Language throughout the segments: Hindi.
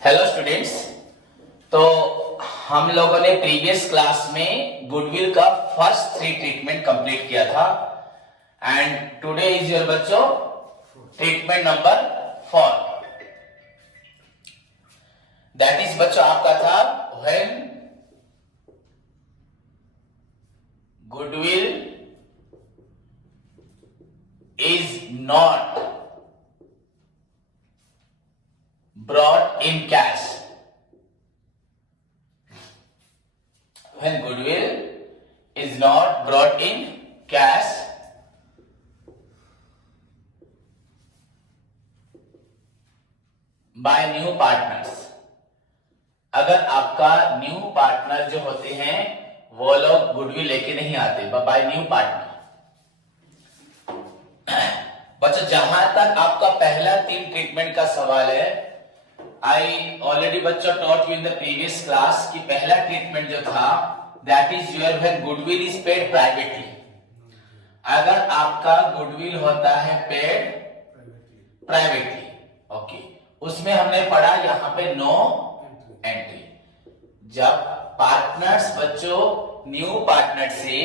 Hello students. तो हम लोगों ने प्रीवियस क्लास में गुडविल का फर्स्ट 3 ट्रीटमेंट कंप्लीट किया था एंड टुडे इज योर बच्चों ट्रीटमेंट नंबर 4। दैट इज बच्चों आपका था when goodwill is not brought in cash. When goodwill is not brought in cash, by new partners. अगर आपका न्यू पार्टनर जो होते हैं वो लोग गुडविल लेके नहीं आते बाय न्यू पार्टनर। बच्चों जहां तक आपका पहला 3 ट्रीटमेंट का सवाल है, I already बच्चों taught you in the previous class कि पहला ट्रीटमेंट जो था that is your when goodwill is paid privately। अगर आपका गुडविल होता है पेड प्राइवेटली, ओके, उसमें हमने पढ़ा यहाँ पे नो एंट्री। जब पार्टनर्स बच्चों न्यू पार्टनर से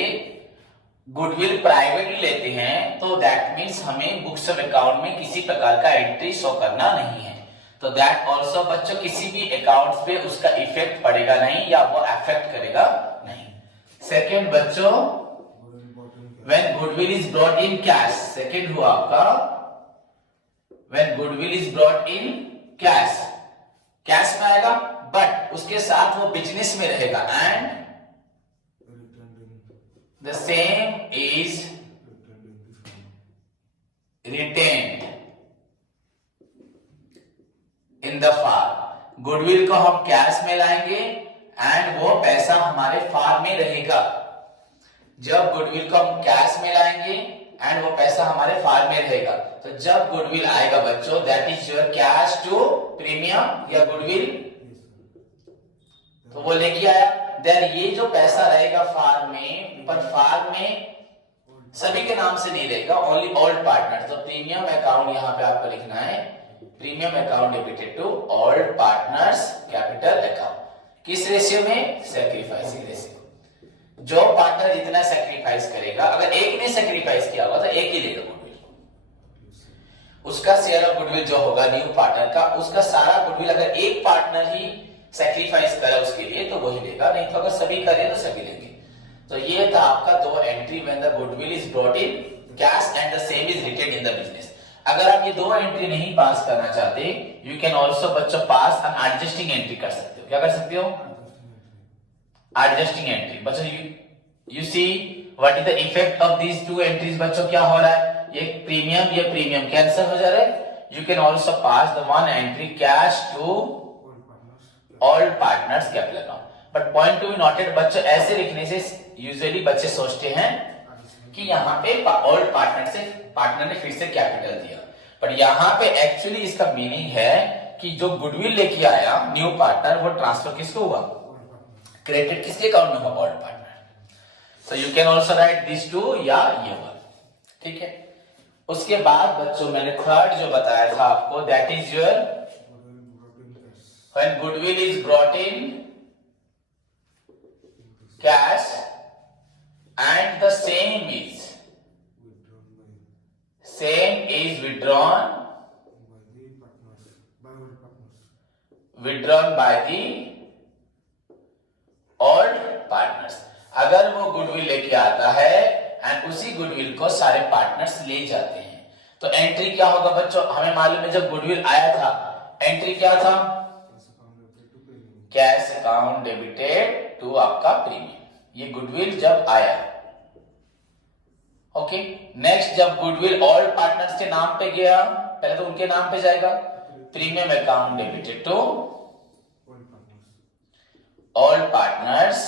गुडविल प्राइवेटली लेते हैं तो दैट मीन्स हमें बुक्स ऑफ अकाउंट में किसी प्रकार का एंट्री शो करना नहीं है। तो दैट ऑल्सो बच्चों किसी भी अकाउंट्स पे उसका इफेक्ट पड़ेगा नहीं या वो अफेक्ट करेगा नहीं। सेकेंड बच्चों when goodwill is brought in cash, second हुआ आपका when goodwill is brought in cash, cash में आएगा बट उसके साथ वो बिजनेस में रहेगा and the same is retained in the firm. Goodwill को हम कैश में लाएंगे एंड वो पैसा हमारे फार्म में रहेगा। जब गुडविल को हम कैश में लाएंगे एंड वो पैसा हमारे फार्म में रहेगा, तो जब गुडविल आएगा बच्चों that is your cash to premium या गुडविल, तो वो लेके आया। देन ये जो पैसा रहेगा फार्म में, पर फार्म में सभी के नाम से नहीं रहेगा, ओनली ओल्ड पार्टनर। तो प्रीमियम अकाउंट यहाँ पे आपको लिखना है premium account debited to old partners capital account. किस रेशियो में? Sacrificing ratio. जो पार्टनर जितना सैक्रिफाइस करेगा, अगर एक ने सैक्रिफाइस किया होगा तो एक ही लेगा गुडविल। उसका शेयर ऑफ गुडविल जो होगा न्यू पार्टनर का, उसका सारा गुडविल अगर एक पार्टनर ही सैक्रिफाइस करे उसके लिए तो वही लेगा, नहीं तो अगर सभी करे तो सभी लेंगे। तो ये था आपका 2 entry when the goodwill is brought in cash and the same is retained in the business. अगर आप ये 2 एंट्री नहीं पास करना चाहते, यू कैन ऑल्सो बच्चों पास एन एडजस्टिंग एंट्री कर सकते हो। क्या कर सकते हो? Adjusting entry. बच्चों you see what is the effect of these 2 entries. बच्चों क्या हो रहा है, ये प्रीमियम कैंसिल हो जा रहा है। You can also pass the 1 entry cash to all partners capital account. But point to be noted बच्चों, ऐसे लिखने से यूजुअली बच्चे सोचते हैं कि यहाँ पे ओल्ड पार्टनर ने फिर से कैपिटल दिया, पर यहाँ पे एक्चुअली इसका मीनिंग है कि जो गुडविल लेके आया न्यू पार्टनर वो ट्रांसफर किसको हुआ? क्रेडिट किसके अकाउंट में हुआ? Old partner. So you can also right this 2 या ये 1। ठीक है। उसके बाद बच्चों मैंने थर्ड जो बताया था आपको that is your when goodwill is brought in cash and the same is withdrawn by the old partners। अगर वो गुडविल लेके आता है एंड उसी गुडविल को सारे पार्टनर्स ले जाते हैं तो एंट्री क्या होगा बच्चों? हमें मालूम है जब गुडविल आया था एंट्री क्या था? कैश अकाउंट डेबिटेड टू आपका प्रीमियम। ये गुडविल जब आया, ओके। नेक्स्ट जब गुडविल ऑल पार्टनर्स के नाम पे गया, पहले तो उनके नाम पे जाएगा, premium account debited to all partners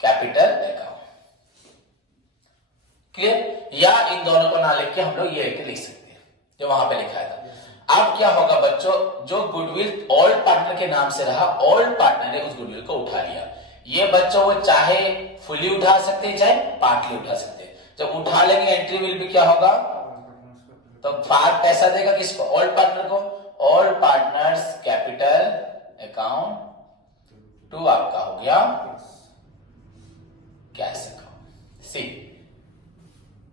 capital account. Clear? या इन दोनों को ना लिख के हम लोग ये लिख सकते हैं जो वहां पे लिखा था। अब क्या होगा बच्चों, जो गुडविल ओल्ड पार्टनर के नाम से रहा, ओल्ड पार्टनर ने उस गुडविल को उठा लिया। ये बच्चों वो चाहे फुली उठा सकते हैं चाहे पार्टली उठा सकते हैं। जब उठा लेंगे एंट्री विल भी क्या होगा, तो फार्म पैसा देगा किसको? ओल्ड पार्टनर को। All partners capital account to आपका हो गया cash account. See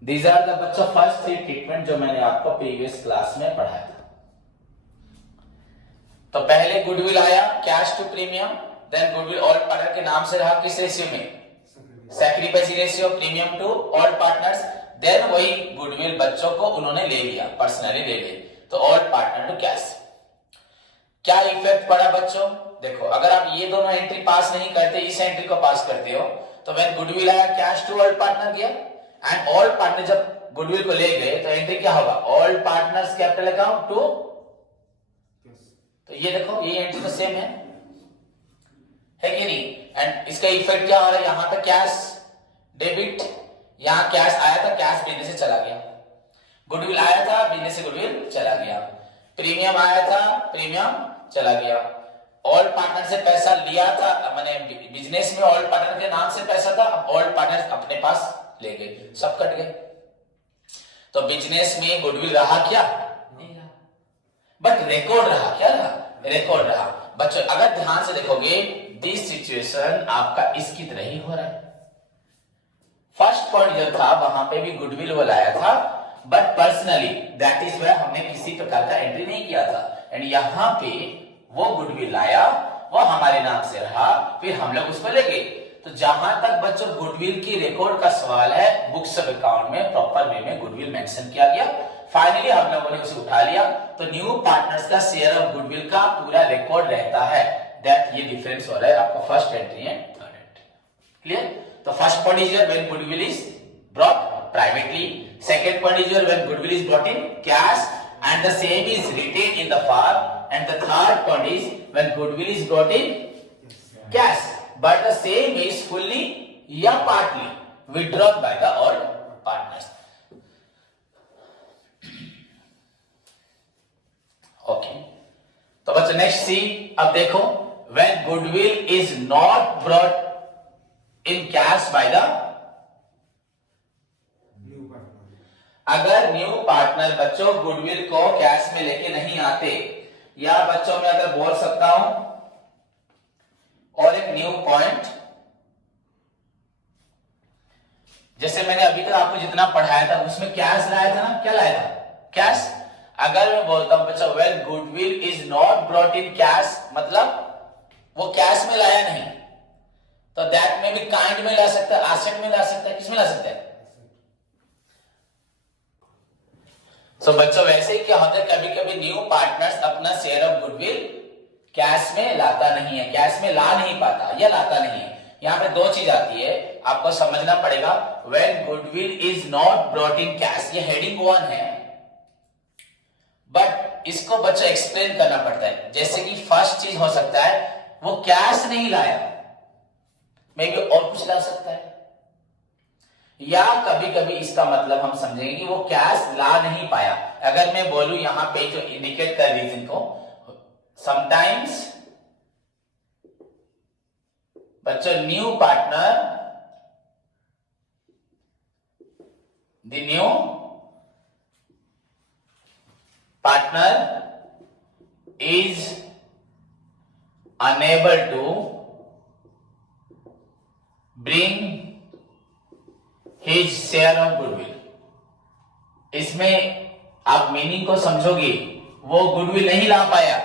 these are the बच्चों फर्स्ट 3 ट्रीटमेंट जो मैंने आपको प्रीवियस क्लास में पढ़ाया था। तो पहले गुडविल आया cash to premium, then goodwill all partner के नाम से रहा किस रेशियो में, sacrifice ratio premium to all partners, then वही गुडविल बच्चों को उन्होंने ले लिया, पर्सनली ले लिए, तो ऑल पार्टनर टू कैश। क्या इफेक्ट पड़ा बच्चों, देखो अगर आप ये दोनों एंट्री पास नहीं करते, इस एंट्री को पास करते हो, तो व्हेन गुडविल आया कैश टू ऑल पार्टनर गया, एंड ऑल पार्टनर जब गुडविल को ले गए तो एंट्री क्या होगा, all partners capital account to, तो ये देखो ये एंट्री तो सेम है कि नहीं, एंड इसका इफेक्ट क्या हो रहा है, यहां पे कैश डेबिट, यहां कैश आया था, कैश बिजनेस से चला गया, गुडविल आया था, बिजनेस से गुडविल चला गया, प्रीमियम आया था, प्रीमियम चला गया, ऑल पार्टनर से पैसा लिया था, मैंने बिजनेस में ऑल पार्टनर के नाम से पैसा था, अब ऑल पार्टनर अपने पास ले गए, सब कट गए, तो बिजनेस में गुडविल रहा क्या, नहीं रहा, बट रिकॉर्ड रहा, क्या रहा, रिकॉर्ड रहा। बच्चों अगर ध्यान से देखोगे दिस सिचुएशन आपका इसकी तरह ही हो रहा है। फर्स्ट पॉइंट जो था वहां पे भी गुडविल वो लाया था, but personally that is why हमने किसी प्रकार का एंट्री नहीं किया था, एंड यहां पे वो गुडविल लाया, वो हमारे नाम से रहा, फिर हम लोग उसको ले गए। तो जहां तक बच्चों गुडविल की रिकॉर्ड का सवाल है, बुक्स ऑफ अकाउंट में प्रॉपर वे में गुडविल मेंशन किया गया, फाइनली हम लोगों ने उसे उठा लिया, तो न्यू पार्टनर्स का शेयर ऑफ गुडविल का पूरा रिकॉर्ड रहता है, दैट ये डिफरेंस हो रहा है आपका फर्स्ट एंट्री है थर्ड एंट्री। क्लियर, तो first point is when goodwill is brought privately, second point is when goodwill is brought in cash and the same is retain in the firm, and the third point is when goodwill is brought in cash but the same is fully या partly withdrawn by the all partners. Okay, तो बच्चों नेक्स्ट सी, अब देखो when goodwill is not brought in cash by the, अगर न्यू पार्टनर बच्चों गुडविल को कैश में लेके नहीं आते, या बच्चों मैं अगर बोल सकता हूं और एक न्यू पॉइंट, जैसे मैंने अभी तक आपको जितना पढ़ाया था उसमें कैश लाया था ना, क्या लाया था, कैश। अगर मैं बोलता हूं बच्चा well goodwill is not brought in cash, मतलब वो कैश में लाया नहीं, तो दैट में भी काइंड में ला सकता है, एसेट में ला सकता है, किस में ला सकता है। तो बच्चों वैसे ही क्या होता है, कभी कभी न्यू पार्टनर्स अपना शेयर ऑफ गुडविल कैश में लाता नहीं है, कैश में ला नहीं पाता या लाता नहीं है। यहां पे दो चीज आती है, आपको समझना पड़ेगा। When goodwill is not brought in cash, ये हेडिंग 1 है, बट इसको बच्चा एक्सप्लेन करना पड़ता है। जैसे कि फर्स्ट चीज हो सकता है वो कैश नहीं लाया, मे बी और कुछ ला सकता है, या कभी कभी इसका मतलब हम समझेंगे कि वो कैश ला नहीं पाया। अगर मैं बोलूं यहां पे जो इंडिकेट कर रीजन को, sometimes बच्चों new partner, the new partner is unable to bring his share of goodwill. इसमें आप मीनिंग को समझोगे, वो गुडविल नहीं ला पाया,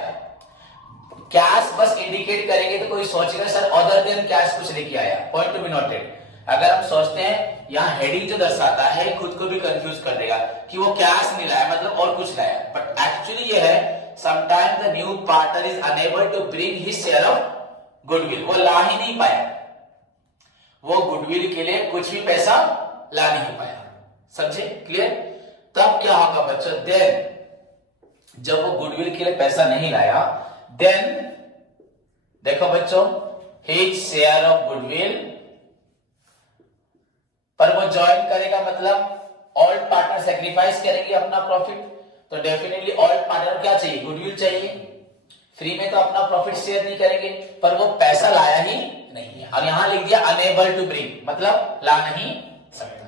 कैश बस इंडिकेट करेंगे तो कोई सोचेगा सर अदर देन कैश कुछ लेके आया, पॉइंट टू बी नोटेड। अगर हम सोचते हैं यहाँ हेडिंग जो दर्शाता है खुद को भी कंफ्यूज कर देगा कि वो कैश नहीं लाया मतलब और कुछ लाया, बट एक्चुअली ये है sometime the new partner is unable to bring his share of goodwill, वो ला ही नहीं पाया, वो गुडविल के लिए कुछ भी पैसा ला नहीं पाया, समझे, क्लियर। तब क्या होगा बच्चों, देन जब वो गुडविल के लिए पैसा नहीं लाया, देन देखो बच्चों हिज शेयर ऑफ गुडविल पर वो ज्वाइन करेगा, मतलब ऑल पार्टनर सेक्रीफाइस करेंगे अपना प्रॉफिट, तो डेफिनेटली ऑल पार्टनर क्या चाहिए, गुडविल चाहिए। फ्री में तो अपना प्रॉफिट शेयर नहीं करेंगे, पर वो पैसा लाया ही नहीं है, और यहां लिख दिया अनेबल टू ब्रिंग, मतलब ला नहीं सकता।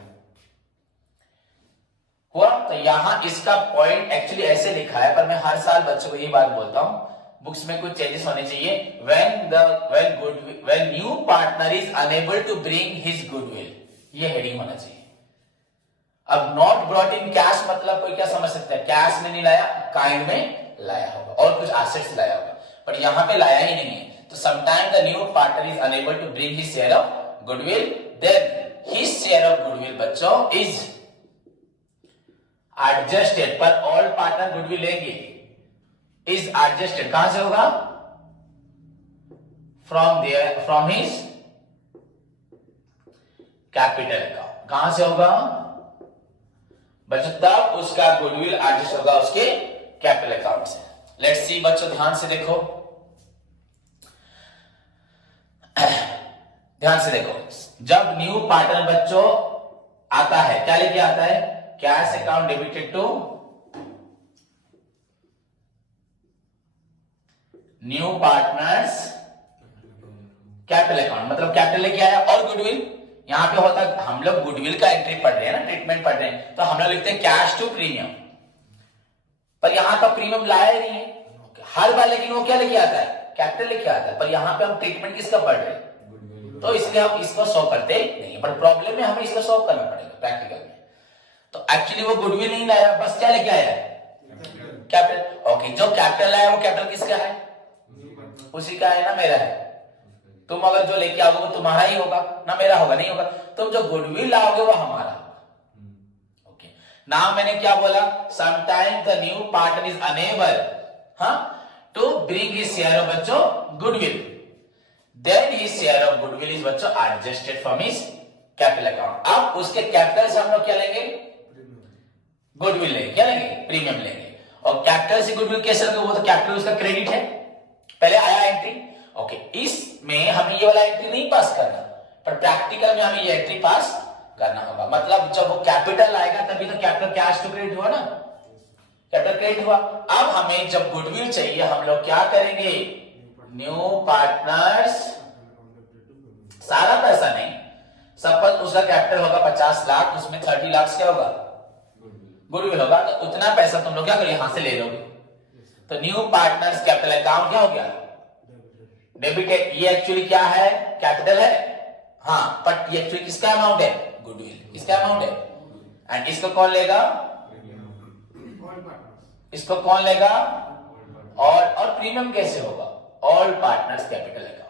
हुआ। तो यहां इसका पॉइंट एक्चुअली ऐसे लिखा है, पर मैं हर साल बच्चों को ये बात बोलता हूं, बुक्स में कुछ चेंजेस होने चाहिए। when new partner is unable to bring his goodwill, ये हेडिंग होना चाहिए। अब नॉट ब्रॉट इन कैश मतलब कोई क्या समझ सकता है, कैश में नहीं लाया, काइंड में लाया होगा और कुछ एसेट्स लाया होगा, पर यहां पे लाया ही नहीं है। तो sometime the new partner is unable to bring his share of goodwill, then his share of goodwill बच्चों इज एडजस्टेड, पर ऑल पार्टनर गुडविल लेंगे, इज एडजस्टेड कहां से होगा, फ्रॉम हिज कैपिटल अकाउंट। कहां से होगा बच्चों, तब उसका गुडविल एडजस्ट होगा उसके कैपिटल अकाउंट से। लेट्स सी बच्चों, ध्यान से देखो, ध्यान से देखो, जब न्यू पार्टनर बच्चों आता है, क्या लेके आता है, cash account debited to new partners capital account, मतलब कैपिटल लेके आया और गुडविल। यहां पे होता है, हम लोग गुडविल का एंट्री पढ़ रहे हैं ना, ट्रीटमेंट पढ़ रहे हैं, तो हम लोग लिखते हैं कैश टू प्रीमियम, पर यहां का प्रीमियम लाया ही नहीं है हर बार, लेकिन वो क्या लेके आता है, कैपिटल लेके आता है, पर यहां पे हम ट्रीटमेंट किसका पढ़ रहे हैं, तो इसलिए हम इसको शो करते नहीं है, पर प्रॉब्लम में हमें इसको शो करना पड़ेगा प्रैक्टिकल में। तो एक्चुअली वो गुडविल नहीं लाया, बस क्या लेके आया, कैपिटल। ओके, जो कैपिटल लाया वो कैपिटल किसका है, उसी का है ना, मेरा है। तुम अगर जो लेके आओगे वो तुम्हारा ही होगा ना, मेरा होगा नहीं होगा। तुम जो गुडविल लाओगे वो हमारा होगा। ओके, नाउ मैंने क्या बोला, sometime the new partner is unable to bring his share of बच्चों goodwill, then his share of goodwill is बच्चों adjusted from his capital account. अब उसके कैपिटल से हम लोग क्या लेंगे, गुडविल लेंगे, क्या लेंगे, प्रीमियम लेंगे। और कैपिटल से गुडविल कैसे लेंगे, वो तो कैपिटल उसका क्रेडिट है, पहले आया एंट्री। ओके, इसमें हमें ये वाला एंट्री नहीं पास करना, पर प्रैक्टिकल में हमें ये एंट्री पास करना होगा। मतलब जब वो कैपिटल आएगा तभी तो कैपिटल कैश टू क्रेडिट हुआ ना, कैपिटल क्रेडिट हुआ। अब हमें जब गुडविल चाहिए, हम लोग क्या करेंगे, न्यू पार्टनर्स, सारा पैसा नहीं, सपोज उसका कैपिटल होगा 50 लाख, उसमें 30 लाख क्या होगा, गुडविल होगा, तो उतना पैसा तुम लोग क्या करोगे, यहां से ले लोगे। तो न्यू पार्टनर्स कैपिटल अकाउंट क्या हो गया, डेबिटेड। ये एक्चुअली क्या है, कैपिटल है, हाँ, बट ये एक्चुअली किसका अमाउंट है, गुडविल, किसका अमाउंट है, एंड इसको कौन लेगा, इसको कौन लेगा, और प्रीमियम कैसे होगा, ऑल पार्टनर्स कैपिटल अकाउंट,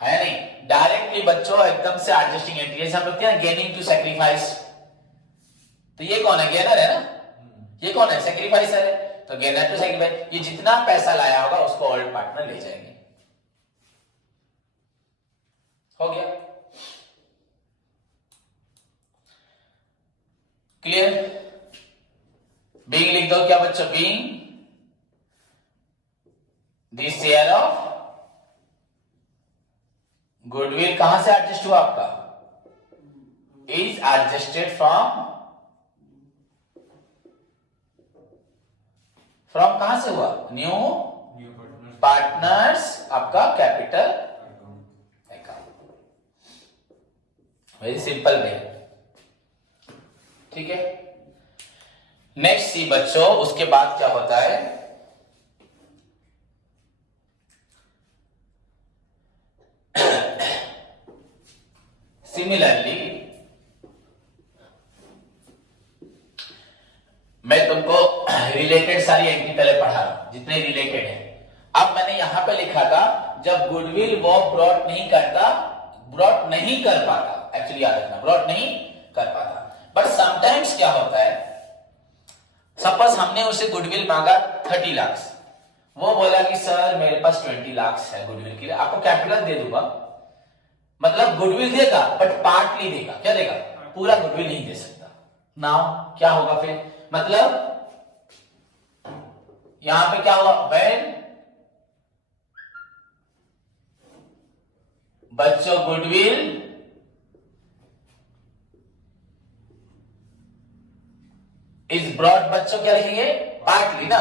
है नहीं, डायरेक्टली बच्चों एकदम से एडजस्टिंग एंट्री, जैसे हम लोग क्या गेनिंग टू सैक्रिफाइस, तो ये कौन है, गेनर है ना, ये कौन है, सैक्रिफाइसर है, तो गेनर टू सैक्रिफाइस, ये जितना पैसा लाया होगा उसको ऑल पार्टनर ले जाएंगे। हो गया, क्लियर। बीइंग लिख दो क्या बच्चों, being the share of goodwill कहां से एडजस्ट हुआ आपका, इज एडजस्टेड फ्रॉम कहां से हुआ, न्यू पार्टनर्स आपका capital account, very simple way, ठीक है। नेक्स्ट सी बच्चों, उसके बाद क्या होता है, सिमिलरली मैं तुमको रिलेटेड सारी एंट्री पहले पढ़ा रहा हूं, जितने रिलेटेड है। अब मैंने यहां पे लिखा था, जब गुडविल वो ब्रॉट नहीं कर पाता, एक्चुअली याद रखना, ब्रॉट नहीं कर पाता, बट समटाइम्स क्या होता है, सपोज हमने उसे गुडविल मांगा 30 लाख, वो बोला कि सर मेरे पास 20 लाख है गुडविल के लिए, आपको कैपिटल दे दूंगा, मतलब गुडविल देगा बट पार्टली देगा, क्या देगा, पूरा गुडविल नहीं दे सकता। नाउ क्या होगा फिर, मतलब यहां पे क्या हुआ, व्हेन बच्चों गुडविल इज ब्रॉट, बच्चों क्या लिखेंगे, पार्टली ना,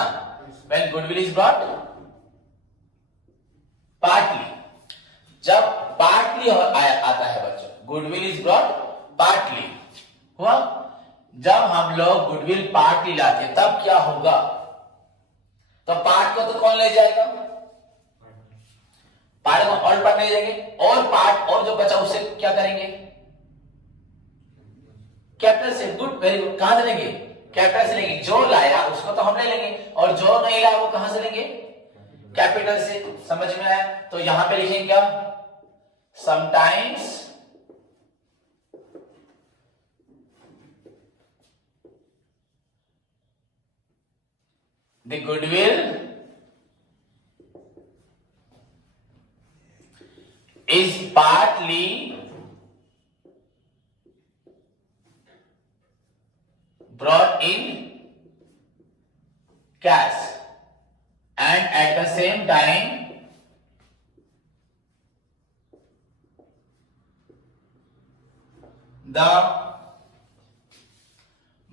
when goodwill is brought partly, जब पार्टली आता है बच्चों, गुडविल इज ब्रॉट पार्टली, हुआ। जब हम लोग गुडविल पार्ट ही लाते तब क्या होगा, तो पार्ट को तो कौन ले जाएगा, पार्ट को और पार्ट ले जाएंगे, और पार्ट और जो बचा उसे क्या करेंगे, कैपिटल से। Good, very good. कहां से लेंगे, कैपिटल से लेंगे। जो लाया उसको तो हम ले लेंगे, और जो नहीं लाया वो कहां से लेंगे, कैपिटल से। समझ में आया। तो यहां पे लिखेंगे क्या, sometimes the goodwill is partly brought in cash and at the same time the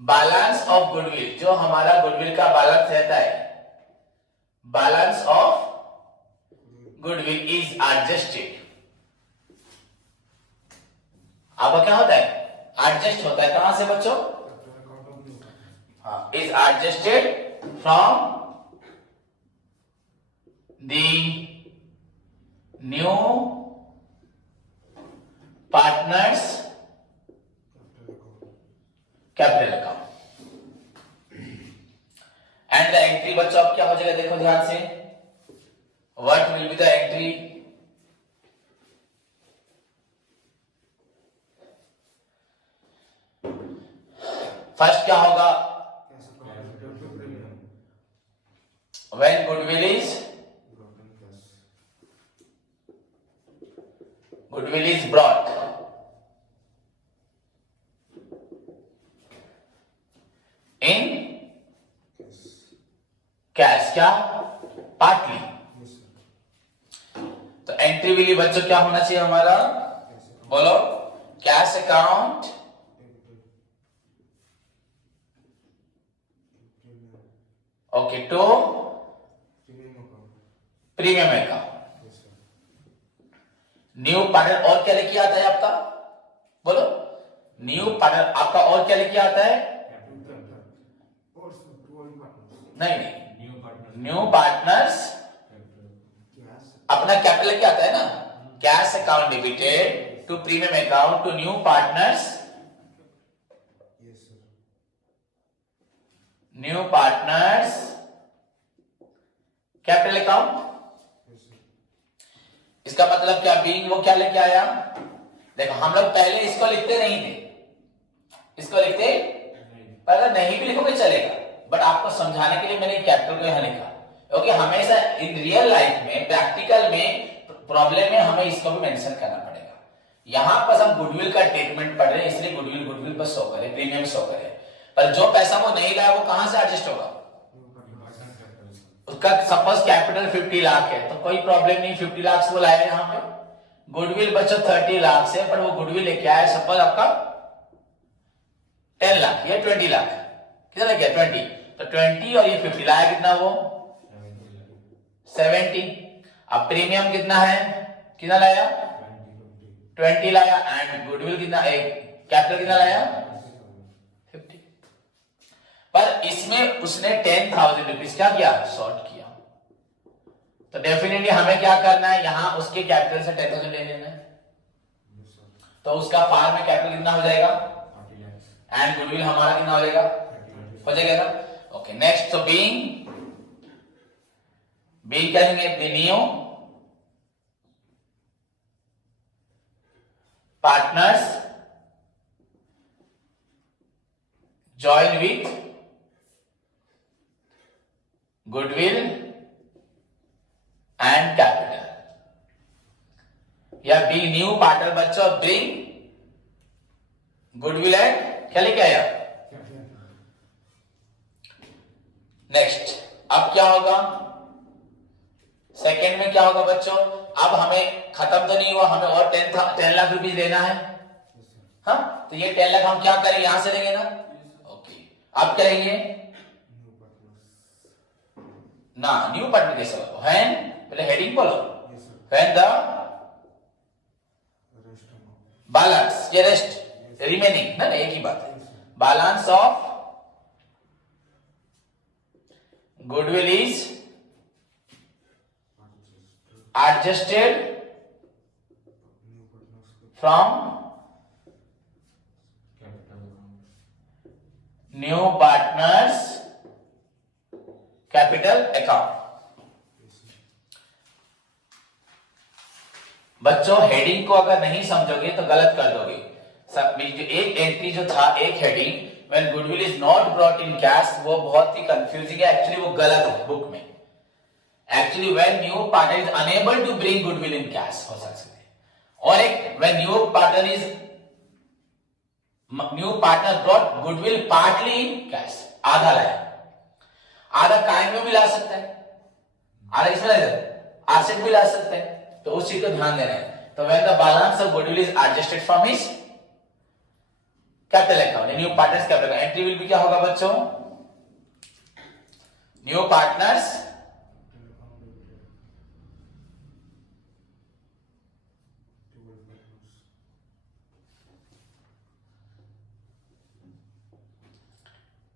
balance of goodwill, जो हमारा गुडविल का बैलेंस रहता है, balance of goodwill is adjusted. आपका क्या होता है, एडजस्ट होता है। कहां से बच्चों, हाँ, is adjusted from the new partners capital account. And the entry बच्चों अब क्या हो जाएगा, देखो ध्यान से, what will be the entry, first क्या होगा, when goodwill is brought in cash, क्या, पार्टली। तो एंट्री विली बच्चों क्या होना चाहिए हमारा, बोलो, cash account okay to premium account. New partner और क्या लेके आता है आपका, बोलो, न्यू पार्टनर आपका और क्या लेके आता है, नहीं, न्यू पार्टनर्स अपना कैपिटल लेके आता है ना, cash account debited to premium account to new partners, new partners capital account. इसका मतलब क्या, बीइंग वो क्या लेके आया, देखो हम लोग पहले इसको लिखते नहीं थे, इसको लिखते, अगर नहीं भी लिखोगे चलेगा, बट आपको समझाने के लिए मैंने कैपिटल को यहां लिखा, क्योंकि हमेशा इन रियल लाइफ में, प्रैक्टिकल में, प्रॉब्लम में हमें इसको भी मेंशन करना पड़ेगा। यहां पर हम गुडविल का स्टेटमेंट पढ़ रहे हैं, इसलिए गुडविल पर शो करे, प्रीमियम शो करे, पर जो पैसा वो नहीं लाया वो कहां से एडजस्ट होगा, उसका सपोज कैपिटल 50 लाख है तो कोई प्रॉब्लम नहीं, 50 लाख से वो लाया यहां पे। गुडविल बच्चों 30 लाख से, पर वो गुडविल लेके आया सपोज आपका 10 लाख या 20 लाख, कितना लग गया 20, तो 20 और ये 50 लाया कितना, वो 70। अब प्रीमियम कितना है, कितना लाया 20 लाया, एंड गुडविल कितना, कैपिटल कितना लाया 50। पर इसमें उसने 10,000 रुपीज क्या किया, शॉर्ट किया, तो डेफिनेटली हमें क्या करना है, यहां उसके कैपिटल से 10,000 ले लेना है, तो उसका फार में कैपिटल कितना हो जाएगा, एंड गुडविल हमारा कितना हो जाएगा, हो जाएगा ना। ओके, नेक्स्ट, तो बीइंग कहेंगे the new partners join with goodwill and capital, या बी न्यू पार्टनर बच्चों ब्रिंग गुडविल एंड क्या लेके आया। नेक्स्ट, अब क्या होगा, सेकेंड में क्या होगा बच्चों, अब हमें खत्म तो नहीं हुआ, हमें और 10 लाख रुपीज लेना है, हाँ, तो ये 10 लाख हम क्या करेंगे, यहां से लेंगे ना। ओके, अब करेंगे ना, न्यू पार्टनर कैसे होगा, व्हेन, पहले हेडिंग बोलो, व्हेन द बैलेंस, ये रेस्ट रिमेनिंग ना, एक ही बात है, balance of goodwill is adjusted from new partners capital account. बच्चों हेडिंग को अगर नहीं समझोगे तो गलत कर दोगे। सब जो एक एंट्री जो था, एक heading when goodwill is not brought in cash, वो बहुत ही कंफ्यूजिंग है, एक्चुअली वो गलत है बुक में। Actually when new partner is unable to bring goodwill in cash हो सकता है, और एक when new partner brought goodwill partly in cash, आधा लाया, आधा कायम में भी ला सकता है, आधा इसमें ला सकता है, आसेट भी ला सकता है, तो उस चीज को ध्यान देना है। तो when the balance of goodwill is adjusted from his capital account, new partners capital account, entry will be क्या होगा बच्चों, new partners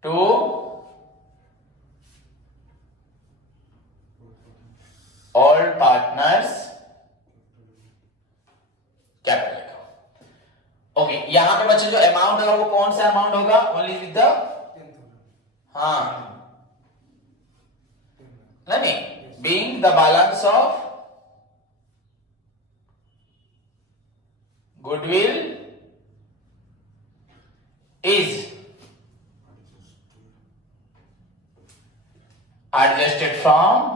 to all partners capital account. Okay, यहां पे बच्चों जो अमाउंट होगा वो कौन सा अमाउंट होगा, ओनली विद द, हाँ, नहीं, being the balance of goodwill is adjusted from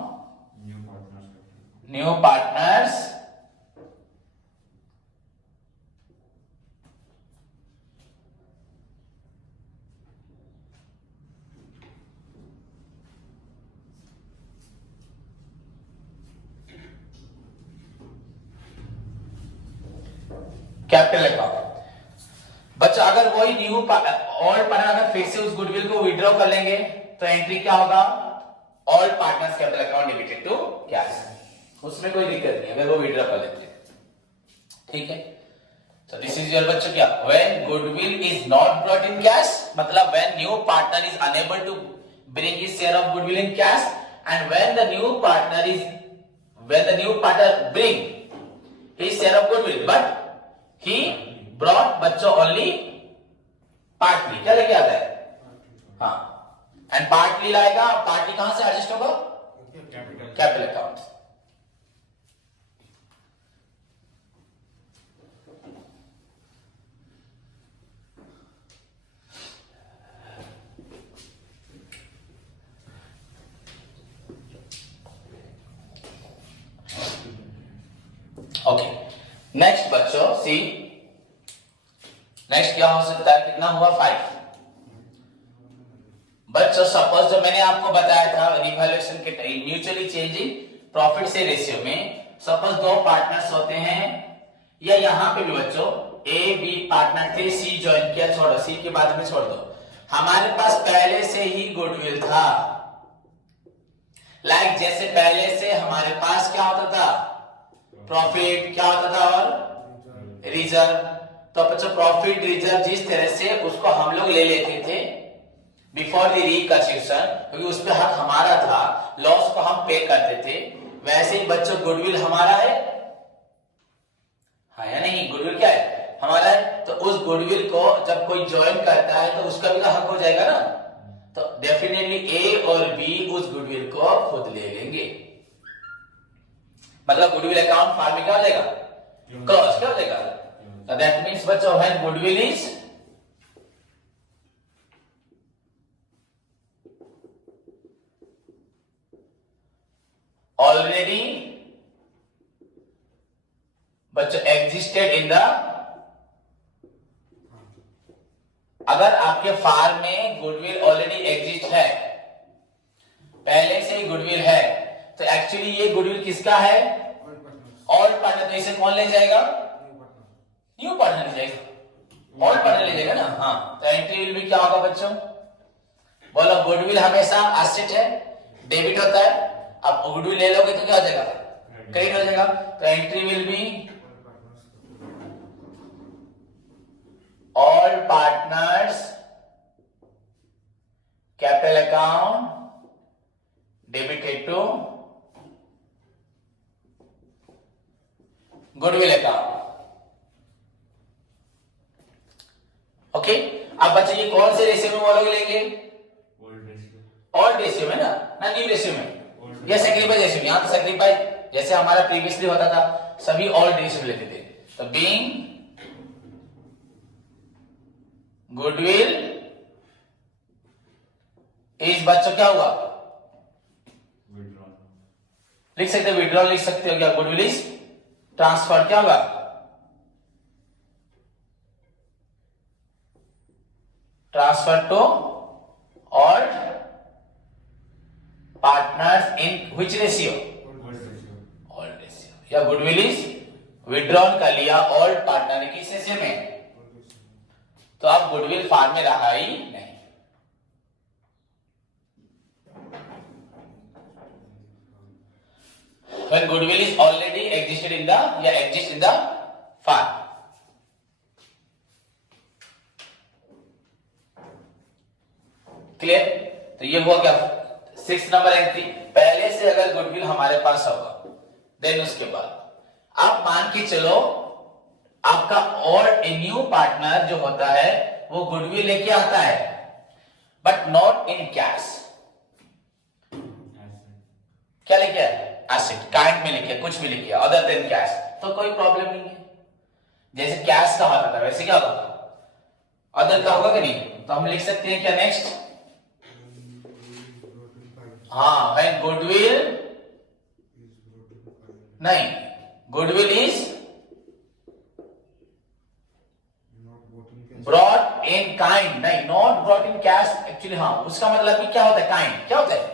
new partners capital account. बच्चा अगर वही न्यू ऑल पार्टनर अगर फिर से उस गुडविल को विड्रॉ कर लेंगे तो एंट्री क्या होगा, all partners capital account debited to cash, उसमें कोई दिक्कत नहीं अगर वो विड्रॉ कर लेते हैं, ठीक है। So this is your बच्चों क्या, when goodwill is not brought in cash, मतलब when new partner is unable to bring his share of goodwill in cash, and when the new partner bring his share of goodwill, but he brought बच्चों only partly, क्या लेके आता है, हाँ, एंड पार्टली लाएगा, पार्टली कहां से एडजस्ट होगा, कैपिटल अकाउंट। ओके, नेक्स्ट बच्चों सी, नेक्स्ट क्या हो सकता है, कितना हुआ 5। बच्चों सपोज जो मैंने आपको बताया था रिवैल्यूएशन के टाइम म्यूचुअली चेंजिंग प्रॉफिट से रेशियो में, सपोज दो पार्टनर्स होते हैं, या यहां पे भी बच्चों ए बी पार्टनर थे, सी ज्वाइन किया, छोड़ो सी के बाद में छोड़ दो, हमारे पास पहले से ही गुडविल था, लाइक जैसे पहले से हमारे पास क्या होता था, प्रॉफिट क्या होता था और रिजर्व। तो बच्चों प्रॉफिट रिजर्व जिस तरह से उसको हम लोग ले लेते थे बिफोर द रिकंस्ट्रक्शन, क्योंकि उस पे हक हमारा था, लॉस को हम पे करते थे, वैसे ही बच्चों गुडविल हमारा है, हाँ या नहीं, गुडविल क्या है, हमारा है। तो उस गुडविल को जब कोई ज्वाइन करता है तो उसका भी तो हक हो जाएगा ना, तो डेफिनेटली ए और बी उस गुडविल को खुद ले लेंगे, मतलब गुडविल अकाउंट फार्म में क्या लेगा, क्रॉस क्या लेगा। तो दैट मींस बच्चों व्हेन गुडविल इज ऑलरेडी बच्चों एग्जिस्टेड इन द, अगर आपके फार्म में गुडविल ऑलरेडी एग्जिस्ट है, पहले से ही गुडविल है, तो एक्चुअली ये गुडविल किसका है, ऑल पार्टनर। तो इसे कौन ले जाएगा, न्यू पार्टनर ले जाएगा, ऑल पार्टनर ले जाएगा ना, हाँ। तो एंट्री विल भी क्या होगा बच्चों, बोलो गुडविल हमेशा एसेट है, डेबिट होता है, अब गुडविल ले लोगे तो क्या हो जाएगा, क्रेडिट हो जाएगा। तो entry will be all partners capital account debited to goodwill account. Okay, अब बच्चे ये कौन से रेशियो में वो लोग लेंगे? ओल्ड रेशियो में ना न्यू रेशियो में या सैक्रिफाइस रेशियो में? यहां तो सैक्रिफाइस जैसे हमारा प्रीवियसली होता था, सभी ओल्ड रेशियो में लेते थे। तो बीइंग गुडविल इस बच्चों क्या हुआ? लिख सकते हो, विड्रॉल लिख सकते हो क्या? गुडविल इज ट्रांसफर क्या होगा? Transfer to all partners in which ratio? Old ratio. या गुडविल इज विड्रॉन कर लिया ऑल्ड पार्टनर ने किस रेशियो में? तो अब गुडविल फार्म में रहा ही नहीं। When goodwill is already existed in the या exist in the farm. Clear? तो ये हुआ क्या? 6 नंबर एंट्री। पहले से अगर गुडविल हमारे पास होगा, देन उसके बाद आप मान के चलो आपका और ए न्यू पार्टनर जो होता है वो गुडविल लेके आता है, बट नॉट इन कैश। क्या लेके आया? एसेट, काइंड में लेके, कुछ भी लेके, अदर देन कैश, तो कोई प्रॉब्लम नहीं है। जैसे कैश का होता था वैसे क्या होगा? अदर का होगा कि नहीं? तो हम लिख सकते हैं क्या नेक्स्ट? हाँ, व्हेन गुडविल नहीं, goodwill is brought in kind, नहीं not brought in cash actually. हाँ, उसका मतलब भी क्या होता है? काइंड क्या होता है?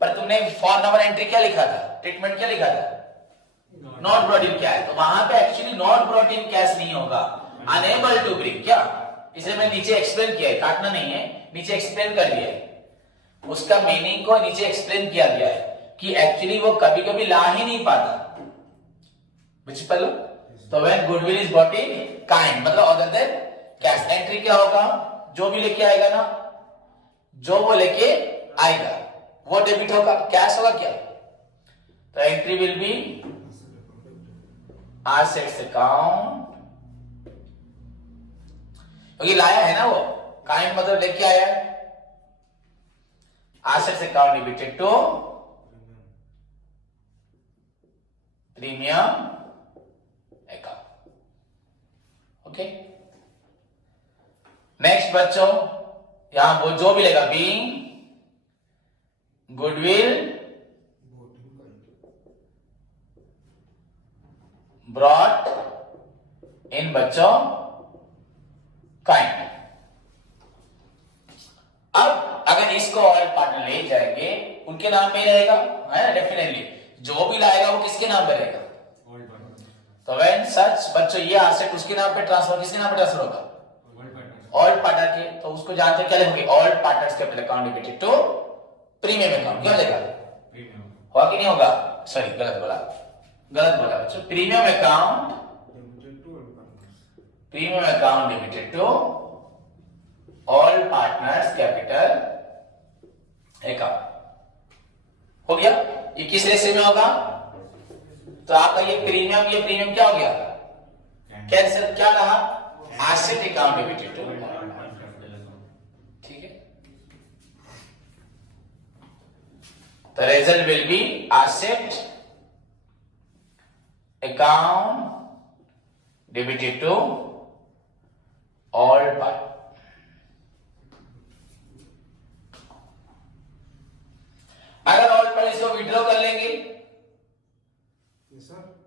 पर तुमने फॉर नंबर एंट्री क्या लिखा था? ट्रीटमेंट क्या लिखा था? Not brought in cash. तो वहां पे actually not brought in cash नहीं होगा, अनेबल टू ब्रिंग। क्या? इसलिए मैं नीचे एक्सप्लेन किया है, काटना नहीं है, नीचे एक्सप्लेन कर दिया है, उसका मीनिंग को नीचे एक्सप्लेन किया गया है कि एक्चुअली वो कभी कभी ला ही नहीं पाता। पहले तो when goodwill is brought in kind मतलब अदर देन कैश, एंट्री क्या होगा? जो भी लेके आएगा ना, जो वो लेके आएगा वो डेबिट होगा, कैश होगा क्या? तो entry will B assets account, क्योंकि लाया है ना वो, काइंड मतलब लेके आया है। Assets account debited to premium account. Okay, next बच्चों, यहां वो जो भी लेगा बीइंग गुडविल ब्रॉट इन बच्चों काइंड। अब अगर इसको ऑल पार्टनर ले जाएंगे उनके नाम पे ही रहेगा, है ना? डेफिनेटली जो भी लाएगा वो किसके नाम पे रहेगा? तो व्हेन सच बच्चों ये एसेट उसके नाम पे ट्रांसफर, किसके नाम पे ट्रांसफर होगा? ऑल पार्टनर के। तो उसको जानते हैं क्या लिखोगे? All partners capital account debited to premium account. क्या लेगा? होगा कि नहीं होगा? सॉरी, गलत बोला बच्चों। Premium account debited to all partners capital account. हो गया? ये किस रेशियो में होगा? तो आपका ये प्रीमियम क्या हो गया? कैंसिल। क्या रहा? Asset account debited to. ठीक है, the result will be asset account debited to all part। अगर ऑल पर इसको विड्रॉ कर लेंगे,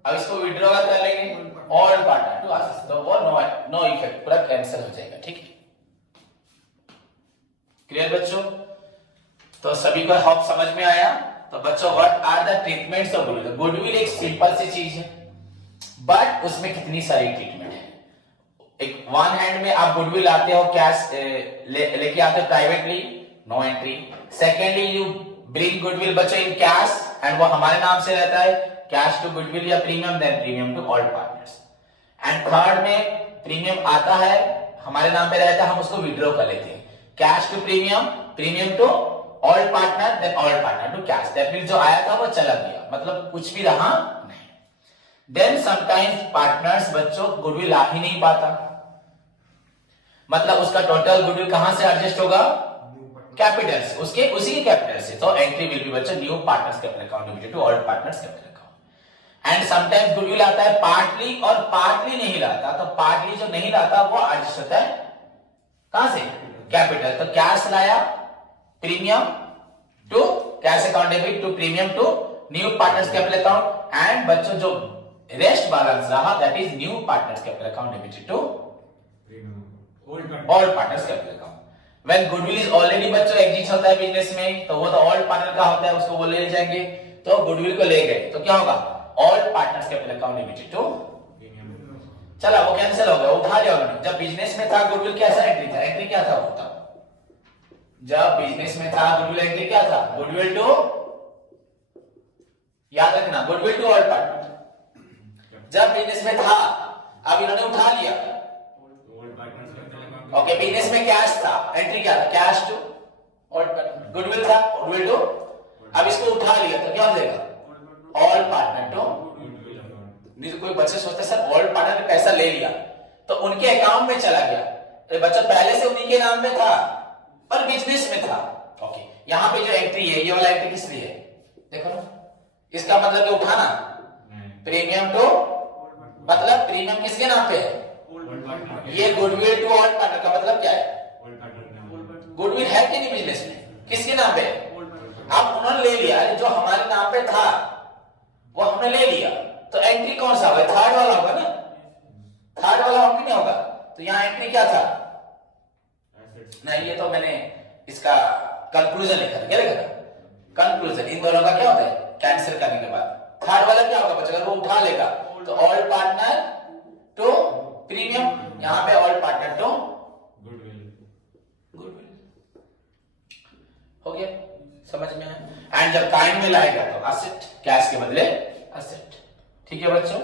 अब इसको विड्रॉ कर लेंगे ऑल पार्टनर टू असेट्स, तो वो नो इफेक्ट, पूरा कैंसिल हो जाएगा। ठीक है, क्लियर बच्चों? तो सभी को होप समझ में आया। तो बच्चों, what are the treatments of goodwill? Goodwill एक सिंपल सी चीज है, बट उसमें कितनी सारी ट्रीटमेंट है। एक वन हैंड में आप गुडविल आते हो कैश लेके आते हो privately, no entry. Secondly you bring goodwill बच्चों इन कैश एंड वो हमारे नाम से रहता है, कैश टू गुडविल या premium, then premium to all partners. And third में प्रीमियम आता है हमारे नाम पे रहता है, हम उसको विड्रॉ कर लेते हैं। Cash to premium, premium to all partner, then all partner to cash. That means जो आया था वो चला गया, मतलब कुछ भी रहा नहीं। देन समटाइम्स पार्टनर्स बच्चों गुडविल ला ही नहीं पाता, मतलब उसका टोटल गुडविल कहां से एडजस्ट होगा, कैपिटल से, उसके उसी के कैपिटल से। तो एंट्री विल बी बच्चों new partners capital account limited to all partners capital account. And sometimes goodwill आता है पार्टली और पार्टली नहीं लाता, तो पार्टली जो नहीं लाता वो एडजस्ट होता है कहां से, कैपिटल। तो कैश लाया premium to cash account debit to premium to new partners capital account. And बच्चों जो रेस्ट बैलेंस रहा that is new partners capital account debited to all partners capital account. When goodwill is already बच्चों एग्जिस्ट होता है बिजनेस में, तो वो तो ऑल पार्टनर का होता है, उसको वो ले जाएंगे। तो गुडविल को ले गए तो क्या होगा, all partners capital account limited to, चला वो कैंसिल हो गया, उठा लिया उन्होंने। जब बिजनेस में था गुडविल कैसा एंट्री था, एंट्री क्या था वो था, जब बिजनेस में था गुडविल एंट्री क्या था, गुडविल टू, याद रखना गुडविल टू ऑल पार्टनर। जब बिजनेस में था, अब इन्होंने उठा लिया, ओके बिजनेस में कैश था, एंट्री क्या था, cash to all partner, goodwill था गुडविल टू, अब इसको उठा लिया तो क्या हो जाएगा, ऑल पार्टनर टू। नहीं तो कोई बच्चे सोचते सर ऑल पार्टनर ने पैसा ले लिया तो उनके अकाउंट में चला गया, तो बच्चा पहले से उन्हीं के नाम में था और बिजनेस में था। ओके यहाँ पे जो एंट्री है ये वाला एंट्री किस लिए है, देखो ना, इसका मतलब क्या उठाना, प्रीमियम टू, मतलब प्रीमियम किसके नाम पे है, ये गुडविल टू ऑल पार्टनर का मतलब क्या है, गुडविल है कि नहीं बिजनेस में, किसके नाम पे, अब उन्होंने ले लिया, जो हमारे नाम पे था वो हमने ले लिया, तो एंट्री कौन सा होगा, थर्ड वाला होगा ना, थर्ड वाला होगा नहीं होगा। तो यहाँ एंट्री क्या था, नहीं ये तो मैंने इसका कंक्लूजन लिखा था, क्या लिखा था, कंक्लूजन। इन दोनों का क्या होता है, कैंसिल करने के बाद थर्ड वाला क्या होगा बच्चा, अगर वो उठा लेगा तो ऑल पार्टनर टू प्रीमियम, यहाँ पे all partner to goodwill, goodwill हो गया, समझ में आया। एंड जब टाइम में लाएगा तो असेट, कैश के बदले असेट, ठीक है बच्चों।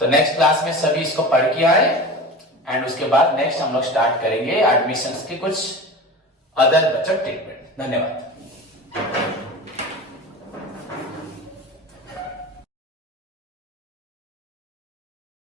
तो नेक्स्ट क्लास में सभी इसको पढ़ के आए एंड उसके बाद नेक्स्ट हम लोग स्टार्ट करेंगे एडमिशंस के कुछ अदर बच्चों ट्रीटमेंट। धन्यवाद।